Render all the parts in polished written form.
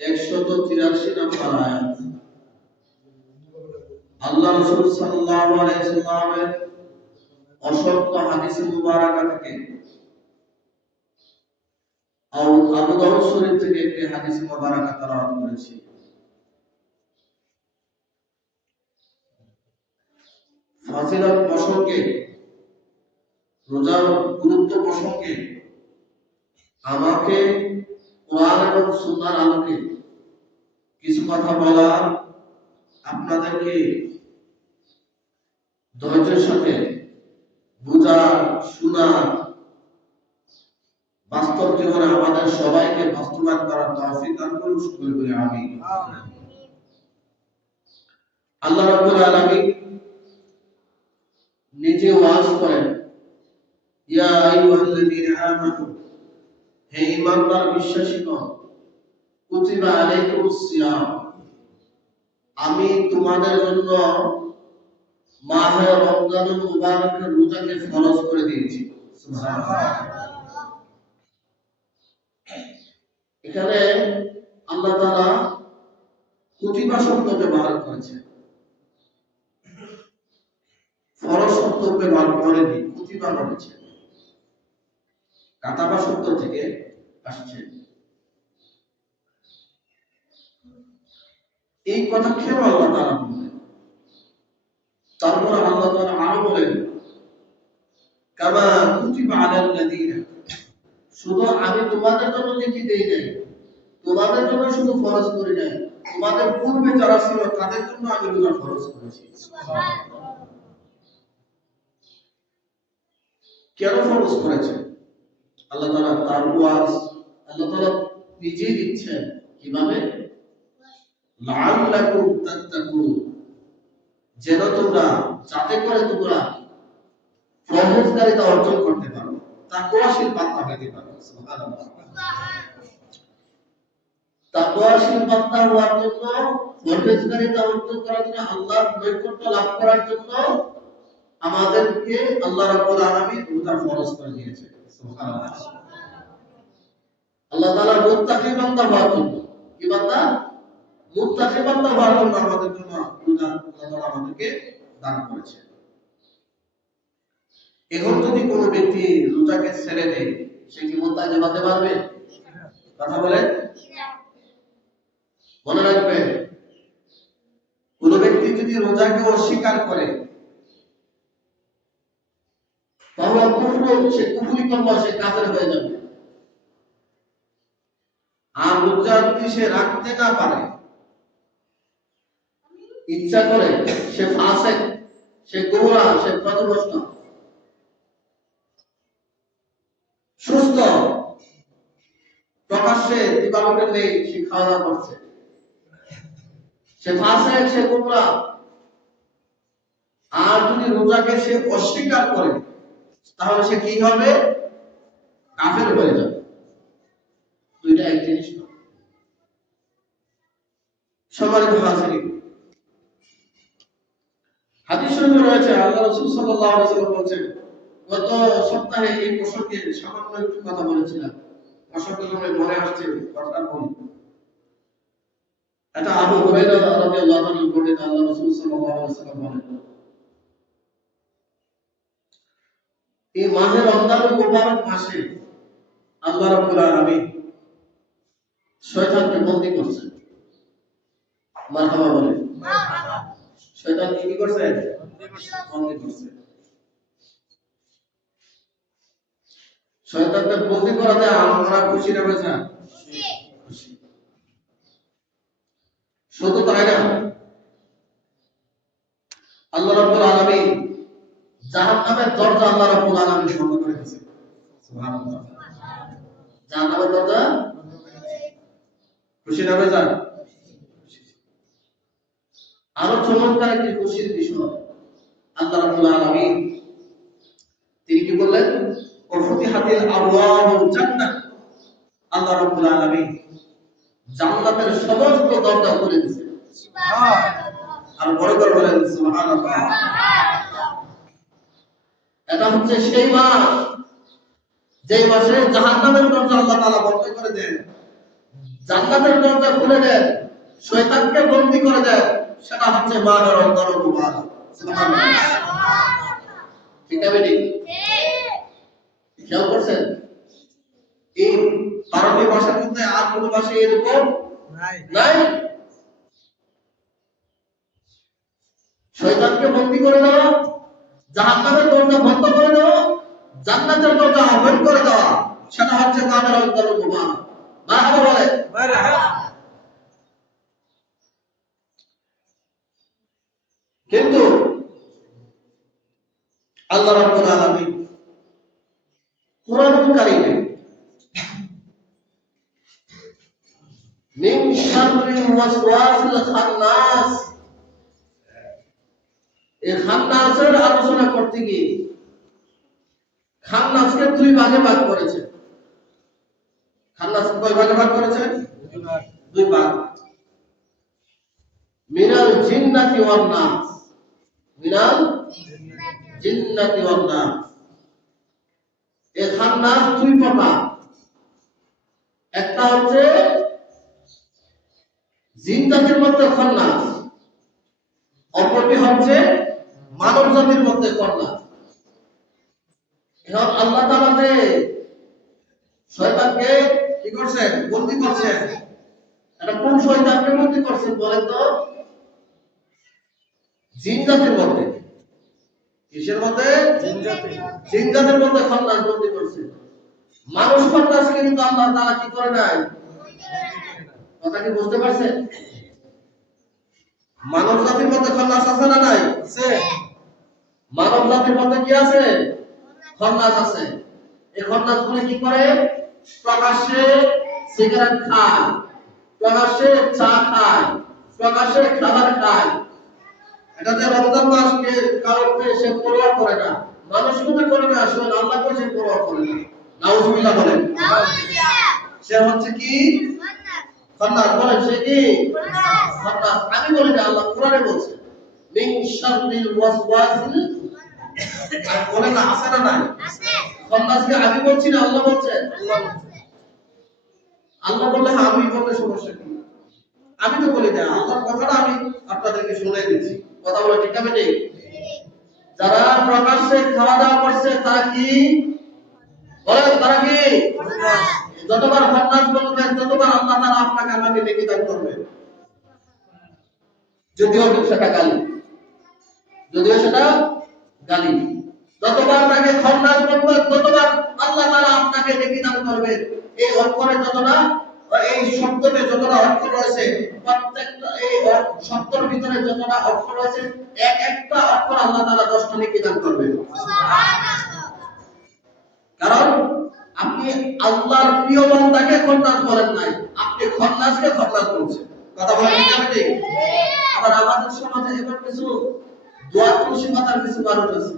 183 নম্বর আয়াত। আল্লাহ রাসূল সাল্লাল্লাহু আলাইহি ওয়াসাল্লামের অসংখ্য হাদিস মুবারাকা থেকে আবু দাউদ শরীফ থেকে একটি হাদিস মুবারাকা তেলাওয়াত করেছি। ফাজিলত প্রসঙ্গে, রোজার গুরুত্ব প্রসঙ্গে আমাকে কোরআন এবং সুন্নাহর আলোকে কিছু কথা বলা, আপনাদেরকে ধৈর্যের সাথে বোঝা শোনা, বাস্তব জীবনে আমাদের সবাইকে বাস্তবায়ন করার তৌফিক দান করুন। সকলে বলি আমিন। আল্লাহ রাব্বুল আলামিন নিজে ওয়াজ করেন, ইয়া আইয়ুহাল্লাযীনা আমানু, হে ঈমানদার বিশ্বাসীগণ, কুতিবা আলাইকুমুস সিয়াম, আমি তোমাদের জন্য মাহে রমজানুল মুবারকের রোজাকে ফরজ করে দিয়েছি। সুবহানাল্লাহ। এখানে আল্লাহ তাআলা কুতিবা শব্দ ব্যবহার করেছেন, ফরজ শব্দ ব্যবহার করেনি, কুতিবা বলেছেন। কাতাবা শব্দ থেকে আসছে। এই কথা কেন আল্লাহ তাআলা বললেন? তারপর আল্লাহ তাআলা আরো বলেন, কামা কুতিবা আলাল্লাযীনা, শুধু আমি তোমাদের জন্য লিখি দেই নাই, তোমাদের জন্য শুধু ফরজ করি নাই, তোমাদের পূর্বে যারা ছিল তাদের জন্য আমি রোজা ফরজ করেছি। কেন ফরজ করেছেন আল্লাহ তাআলা? তার ওয়াজ আল্লাহ তাআলা নিজেই দিচ্ছেন। কিভাবে? লাআল্লাকুম তাত্তাকুন, যেন তোমরা, যাতে করে তোমরা পরহেজগারিতা অর্জন করতে পারো, তাকওয়াশীল বান্দা হতে পারো। সুবহানাল্লাহ। তাকওয়াশীল বান্দা হওয়ার জন্য, পরহেজগারিতা অর্জন করার জন্য, আল্লাহর নৈকট্য লাভ করার জন্য আমাদেরকে আল্লাহ রাব্বুল আলামিন রোজা ফরজ করে দিয়েছেন। সুবহানাল্লাহ। আল্লাহ তাআলা মুত্তাকি বান্দা হওয়ার জন্য, কি বান্দা? মুত্তাকি বান্দা হওয়ার জন্য আমাদের জন্য রোজা আল্লাহ তাআলা আমাদেরকে দান করেছেন। এখন যদি কোনো ব্যক্তি রোজাকে ছেড়ে দেয়, সে কি মুত্তাকি হতে পারবে? কথা বলেন। মনে রাখবেন, কোন ব্যক্তি যদি রোজাকে অস্বীকার করে, তাহলে সে কুফরি করবে, সে কাফের হয়ে যাবে। আর রোজা যদি সে রাখতে না পারে, ইচ্ছা করে, সে ফাসিক, সে গোমরা, সে পথভ্রষ্ট। সুস্থ প্রকাশ্যে দিবালোকের নেই, সে খাওয়া দাওয়া করছে, সে ফাসিক, সে গোমরা। আর যদি রোজাকে সে অস্বীকার করে, তাহলে সে কি হবে? কাফের হয়ে যাবে। দুইটা এক জিনিস না। সম্মানিত হাজিরিন, হাদিস শরীফে রয়েছে, আল্লাহ রাসূল সাল্লাল্লাহু আলাইহি ওয়াসাল্লাম বলেছেন, গত সপ্তাহে এই প্রসঙ্গে সামান্য একটু কথা বলেছিলাম, প্রসঙ্গক্রমে মনে আসছে, কথাটা বলি। এটা আবু হুরায়রা রাদিয়াল্লাহু আনহু বর্ণিত, আল্লাহ রাসূল সাল্লাল্লাহু আলাইহি ওয়াসাল্লাম বলেন, এই মাহে রমজানুল মুবারক মাসে আল্লাহ রাব্বুল আলামিন শয়তানকে বন্দী করছেন। মারহাবা বলেন। মারহাবা। শয়তান কি করছে? বন্দী করছে। শয়তানকে বন্দী করাতে আমরা খুশি না বেজা? খুশি। শুধু তাই না, আল্লাহ রাব্বুল আলামিন জাহান্নামের দরজা আল্লাহ রাব্বুল আলামিন বন্ধ করে দিয়েছেন। সুবহানাল্লাহ। জাহান্নামের দরজা খুশি না বেজা? আরো চমৎকার একটি খুশির বিষয়, আল্লাহ রাব্বুল আলামিন তিনি কি বললেন? ওয়াফতিহাতিল আবওয়াবুল জান্নাহ, আল্লাহ রাব্বুল আলামিন জান্নাতের সমস্ত দরজা খুলে দিয়েছেন। সুবহানাল্লাহ। আর বড় করে বলেন সুবহানাল্লাহ। এটা হচ্ছে সেই মাস, যে মাসে জাহান্নামের দরজা আল্লাহ তাআলা বন্ধ করে দেন, জান্নাতের দরজা খুলে দেন, শয়তানকে বন্দী করে দেন, সেটা হচ্ছে মানের অন্তরঙ্গ মান। সুবহানাল্লাহ। ঠিক আছে ঠিক? খেয়াল করছেন? এই 12টি ভাষার মধ্যে আর কোনো ভাষা এরকম নাই। শয়তানকে বন্দী করে দেওয়া, জাহান্নামের দরজা বন্ধ করে দেওয়া, জান্নাতের দরজা ওপেন করে দেওয়া, সেটা হচ্ছে মানের অন্তরঙ্গ মান। মারহাবা বলে। কিন্তু আল্লাহ রাব্বুল আলামিন কোরআনুল কারীমে মিন শাররিল ওয়াসওয়াসিল খান্নাস, এই খান্নাসের আলোচনা করতে গিয়ে খান্নাসকে দুই ভাগে ভাগ করেছে। খান্নাস কয় ভাগে ভাগ করেছে? দুই ভাগ। মিনাল জিন্নাতি ওয়ান নাস, মিনাল জিন্নাতি ওয়ান নাস। এই খান্নাস দুই প্রকার। একটা হচ্ছে জিন জাতির মধ্যে খান্নাস, অপরটি হচ্ছে মানব জাতির মধ্যে খান্নাস। এখন আল্লাহ তাআলা যে শয়তানকে কি করছেন? বন্দী করছেন। এটা কোন শয়তানকে বন্দী করছেন বলেন তো? জিন জাতির মধ্যে। কিসের মধ্যে? জিন জাতির মধ্যে খান্নাস বন্দী করছেন। মানুষ খান্নাস কিন্তু আল্লাহ তাআলা কি করে নাই? কথা কি বুঝতে পারছেন? মানব জাতির মধ্যে খান্নাস আছে না নাই? আছে। মানব জাতির মধ্যে কি আছে? খান্নাস আছে। এই খান্নাসগুলো কি করে? প্রকাশ্যে সিগারেট খায়, প্রকাশ্যে চা খায়, প্রকাশ্যে খাবার খায়। এটা যে রমজান মাসকে কারণে সে পরোয়া করে না, মানুষ মনে করে না, আসলে আল্লাহকে সে পরোয়া করে না। নাউজুবিল্লাহ বলেন। সে হচ্ছে কি? খান্নাস। বলেন সে কি? খান্নাস। আমি বলি না, আল্লাহ কোরআনে বলছে মিন শাররিল ওয়াসওয়াসিল, আর বলে না আছে না নাই? খান্নাসকে আমি বলছি না, আল্লাহ বলছেন। আল্লাহ বললে আমি বলতে সমস্যা কি? আমি তো বলি না, আল্লাহর কথাটা আমি আপনাদেরকে শুনাই দিচ্ছি। কথা বলে ঠিক আছে ঠিক? যারা প্রকাশ্যে খাওয়া দাওয়া করছে তারা কি বলেন? তারা কি? যতবার খান্নাস বলবেন ততবার আল্লাহ তাআলা আপনাকে আমাকে নেকি দান করবে। যদিও সেটা গালি, যদিও সেটা গালি। যতবার তাকে খান্নাস বলবেন ততবার আল্লাহ তাআলা আপনাকে নেকি দান করবে। এই অক্ষরে যতটা, এই শব্দতে যতটা অক্ষর রয়েছে, প্রত্যেকটা এই শব্দের ভিতরে যতটা অক্ষর রয়েছে, এক একটা অক্ষর আল্লাহ তাআলা 10টা নেকি দান করবে। সুবহানাল্লাহ। কারণ আপনি আল্লাহর প্রিয় বান্দাকে খান্নাস বলেন নাই, আপনি খান্নাসকে খান্নাস বলছেন। কথা বলেন ঠিক আছে ঠিক? আবার আমাদের সমাজে এবার কিছু দোয়া তুলসী পাতার কিছু মানুষ আছে,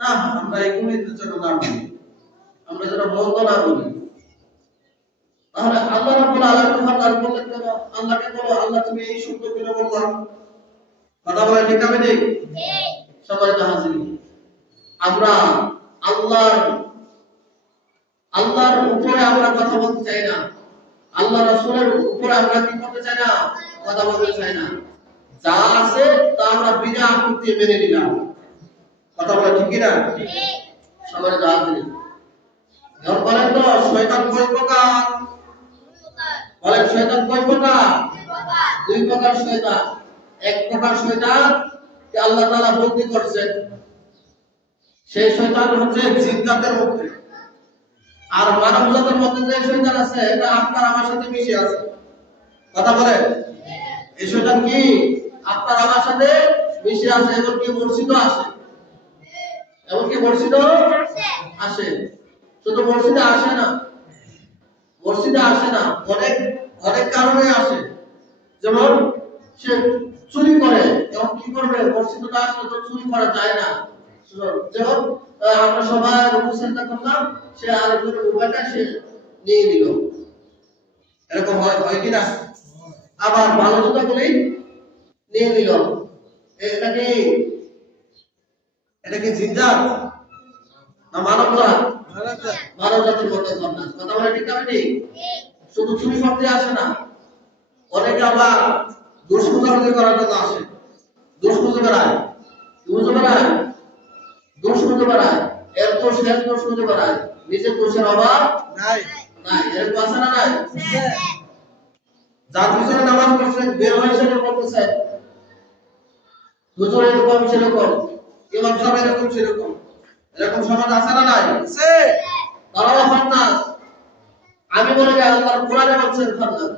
না আমরা এগুলির জন্য না বলি, আমরা যেন মন্দ না বলি। তাহলে আল্লাহ রাব্বুল আলামিন খান্নাস বললেন কেন? আল্লাহকে বলো, আল্লাহ তুমি এই শব্দ কেন বললাম? কথা বলেন ঠিক আছে ঠিক? সবাই তো হাজির। আমরা আল্লাহর উপরে আমরা কথা বলতে চাই না, আল্লাহ রাসূলের উপরে আমরা কি করতে চাই না? কথা বলতে চাই না। যা আছে তা আমরা বিনা আপত্তি মেনে নিলাম। কথা বলে ঠিক কি না? ঠিক। সবাই যা আছে এখন বলেন তো শয়তান কয় প্রকার? বলেন শয়তান কয় প্রকার? দুই প্রকার শয়তান। এক প্রকার শয়তান কে আল্লাহ তাআলা বন্দী করছেন, সেই শয়তান হচ্ছে জিন জাতের মধ্যে। আর মানব জাতের মধ্যে যে শয়তান আছে এটা আপনার আমার সাথে মিশে আছে। কথা বলেন এই শয়তান কি আপনার আমার সাথে মিশে আছে, এমনকি মসজিদও আসে, এমনকি মসজিদও আসে। শুধু মসজিদে আসে না, মসজিদে আসে না, অনেক অনেক কারণে আসে। যেমন সে চুরি করে, এখন কি করবে? মসজিদে আসলে তো চুরি করা যায় না। যেমন আমরা সবাই রুকু সেজদা করলাম, সে আরেকজনের মোবাইলটা সে নিয়ে নিল, এরকম হয় হয় কিনা? আবার ভালো জুতা গুলি নিয়ে নিল। এটা কি জিনজাত না মানব জাত? মানব জাতির মধ্যে খান্নাস। কথা বলে ঠিক আছে ঠিক? শুধু চুরি করতে আসে না, অনেকে আবার দুষ্কৃতি করার জন্য আসে। দুষ্কৃতি বেড়ায়, কি বুঝতে বেড়ায়? দুষ্কৃতি বেড়ায়, এর দোষ এর দোষ খুঁজে বেড়ায়, নিজের দোষের অভাব নাই নাই। এরকম আছে না নাই? যার পিছনে নামাজ পড়ছে বের হয়ে সেটা বলতেছে হুজুর এরকম সেরকম, ইমাম সাহেব এরকম সেরকম, এরকম সমাজ আছে না নাই? আছে তারাও খান্নাস। আমি বলে যাই আল্লাহর কোরআনে বলছেন খান্নাস,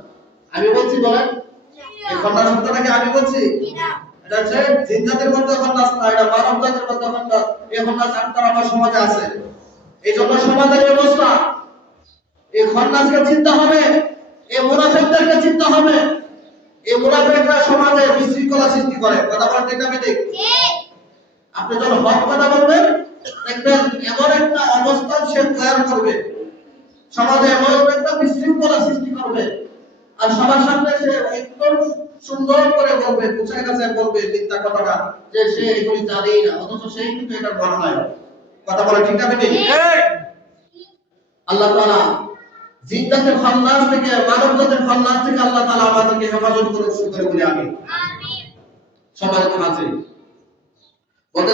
আমি বলছি বলেন? এই খান্নাস শব্দটাকে আমি বলছি? এটা হচ্ছে জিন জাতির মধ্যে খান্নাস না, এটা মানব জাতির মধ্যে খান্নাস। এই খান্নাস আপনার আমার সমাজে আছে। এই জন্য সমাজের ব্যবস্থা, এই খান্নাসকে চিন্তা হবে, এই মুনাফিকদেরকে চিন্তা হবে। এই মুনাফিকরা সমাজে বিশৃঙ্খলা সৃষ্টি করে। কথা বলেন ঠিক না ঠিক? আপনি যখন হক কথা বলবেন, দেখবেন এমন একটা অবস্থান সে তৈরি করবে, সমাজে এমন একটা বিশৃঙ্খলা সৃষ্টি করবে, আর সবার সামনে সে একদম সুন্দর করে বলবে, গুছায় গাছে বলবে মিথ্যা কথাটা, যে সে এগুলি জানেই না, অথচ সেই কিন্তু এটা বলা হয়। কথা বলে ঠিক না ঠিক? আল্লাহ তাআলা জিন জাতের খান্নাস থেকে, মানব জাতের খান্নাস থেকে আল্লাহ তাআলা আমাদেরকে হেফাজত করে বলে আমি। সবার মাঝে বলতে